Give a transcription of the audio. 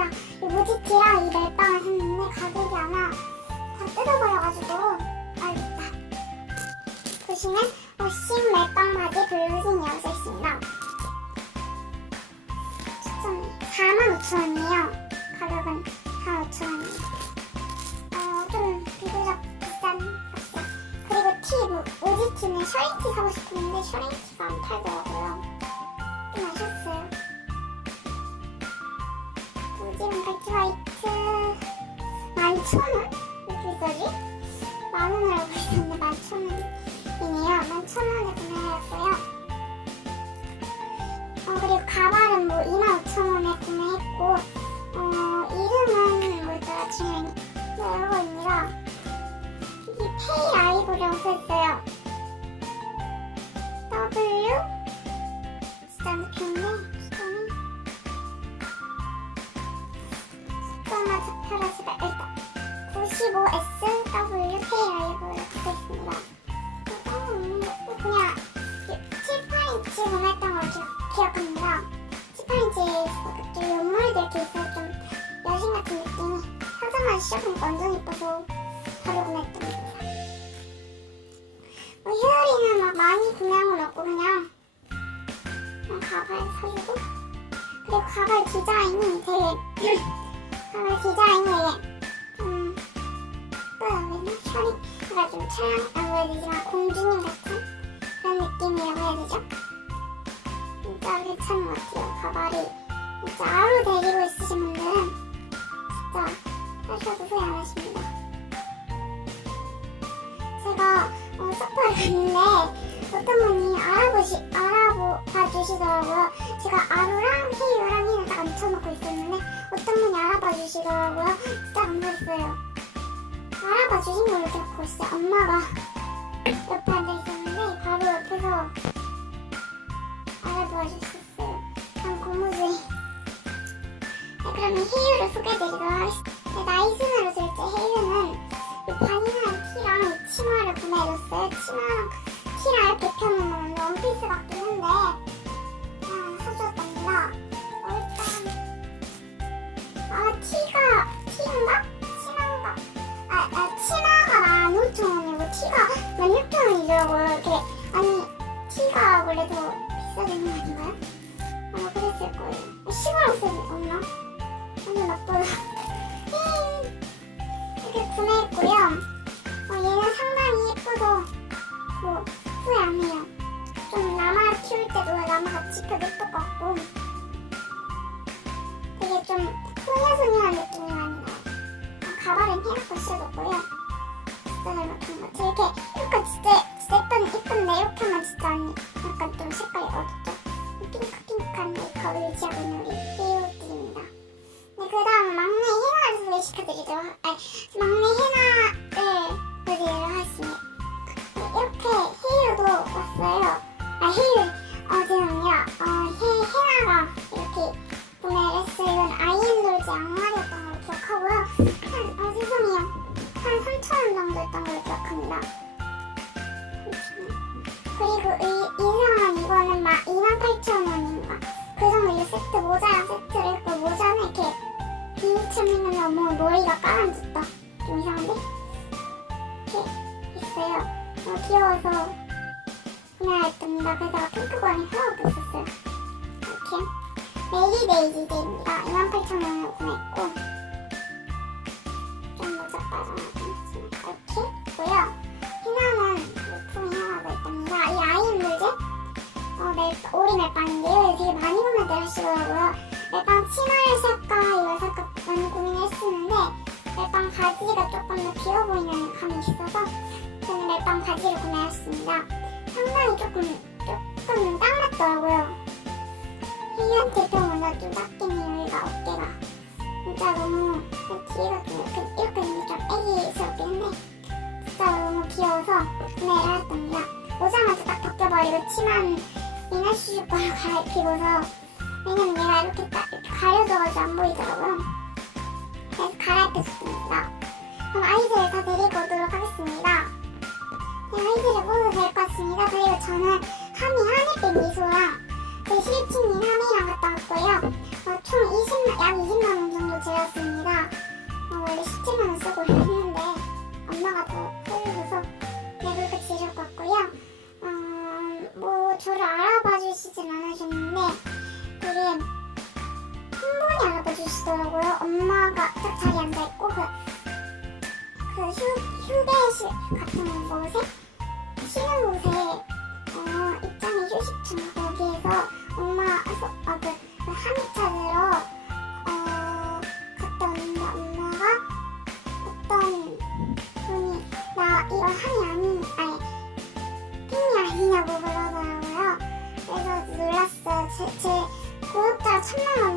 부탁드립니다. 이 무지티랑 이 멜빵을 샀는데 가격이 아마 다 뜯어버려가지고 알겠다. 보시면 워싱 멜빵 바지 블루진이라고 써있습니다. 추천 45,000원이에요. 가격은 45,000원이에요. 어, 좀 비교적 비싼 값이야. 그리고 티, 뭐, 오지티는 셔링티 사고 싶었는데 셔링티가 안 팔더라고요. 11,000원? 왜 이렇게 비싸지? 만 원을 알고 있었는데 11,000원이네요. 11,000원에 구매하였어요. 어, 그리고 가발은 뭐 25,000원에 구매했고 어, 이름은 뭐였더라 지금 여러분입니다 이게 페이 아이보리라고 써있어요 W 진짜 숫자는 숫자만 잡혀라 제발 일단 95SW 페이 아이보리라고 써있습니다. 이거 있는 거 그냥 7, 8인치 구매했던 걸 기억, 기억합니다. 18인치 그 연말들 이렇게 있어요 좀 여신 같은 느낌이 사자마자 시작하니까 완전 이뻐서 바로 구매했던 겁니다. 뭐 휴어리는 막 많이 구매한 건 없고 그냥 그냥 가발 사주고 그리고 가발 디자인이 되게 가발 디자인 좀 촬영했다고 해야 되지만 공주님 같은 그런 느낌이라고 해야 되죠? 진짜 괜찮은 것 같아요. 가발이 진짜 아로 데리고 있으신 분들은 진짜 사셔도 후회 안 하십니다. 제가 어, 서퍼를 갔는데 어떤 분이 알아보시, 알아봐 주시더라고요. 제가 아로랑 헤이유랑 힐을 딱 앉혀놓고 있었는데 어떤 분이 알아봐 주시더라고요. 진짜 감사했어요. 알아봐 주신 걸로 기억하고 있어요. 엄마가 옆에 앉아 있었는데 바로 옆에서 알아도와주셨어요. 참 고무줄. 네, 그러면 헤이유를 소개해드리도록 하겠습니다. 네, 나이 순으로 줄 때 헤이유는 이 바니나 티랑 이 치마를 구매해줬어요. 치마랑 티랑 이렇게 펴놓은 원피스 같긴 한데 같이 펴도 예쁠 것 같고 되게 좀 소녀소녀한 느낌이 많이 나요. 어, 가발은 헤어컷 씌워줬고요. 맞춘 것 같아요. 이렇게 헤어컷 진짜 어, 죄송해요. 한 3,000원 정도였던 걸로 기억합니다. 그리고 이, 이상한 이거는 막 28,000원인가? 그 정도 이 세트 모자랑 세트를 했고 모자는 이렇게 비니처럼 있는 너무 머리가 까만졌다. 좀 이상한데? 이렇게 있어요. 너무 귀여워서 구매했답니다. 그래서 핑크거리 하나도 있었어요. 이렇게 메리 데이지데이입니다. 28,000원으로 구매했고 구매들 하시더라고요. 멜빵 치마를 살까 이걸 살까 많이 고민을 했었는데 멜빵 바지가 조금 더 길어 보이는 감이 있어서 저는 멜빵 바지를 구매했습니다. 상당히 조금 조금 딱 맞더라고요. 혜이한테 병원가 좀 작긴 해요. 얘가 어깨가 진짜 너무 그 뒤가 좀 이렇게 이렇게 있는 좀 애기스럽긴 한데 진짜 너무 귀여워서 구매를 했답니다. 오자마자 딱 벗겨버리고 치마는 미나슈즈 바로 갈아입히고서 왜냐면 얘가 이렇게 딱 가려져가지고 안 보이더라고요. 에피소드입니다. 그럼 아이들을 다 데리고 오도록 하겠습니다. 네, 아이들을 모두 데리고 왔습니다. 그리고 저는 하미 하늘빛 미소랑 제 실친인 하미랑 갔다 왔고요. 어, 총 20만, 약 20만 원 정도 들였습니다. 어, 원래 17만 원 쓰고 했는데 엄마가 더 자리에 앉아 있고 그, 그 휴, 휴게실 같은 곳에 쉬는 곳에 어, 입장의 휴식처 거기에서 엄마 소, 아, 그, 그 한의 찾으러 어, 갔다 왔는데 엄마가 어떤 분이 나 이거 한이 아닌 아니 핑이 아니냐고 그러더라고요. 그래서 놀랐어요. 제, 제 구독자 천만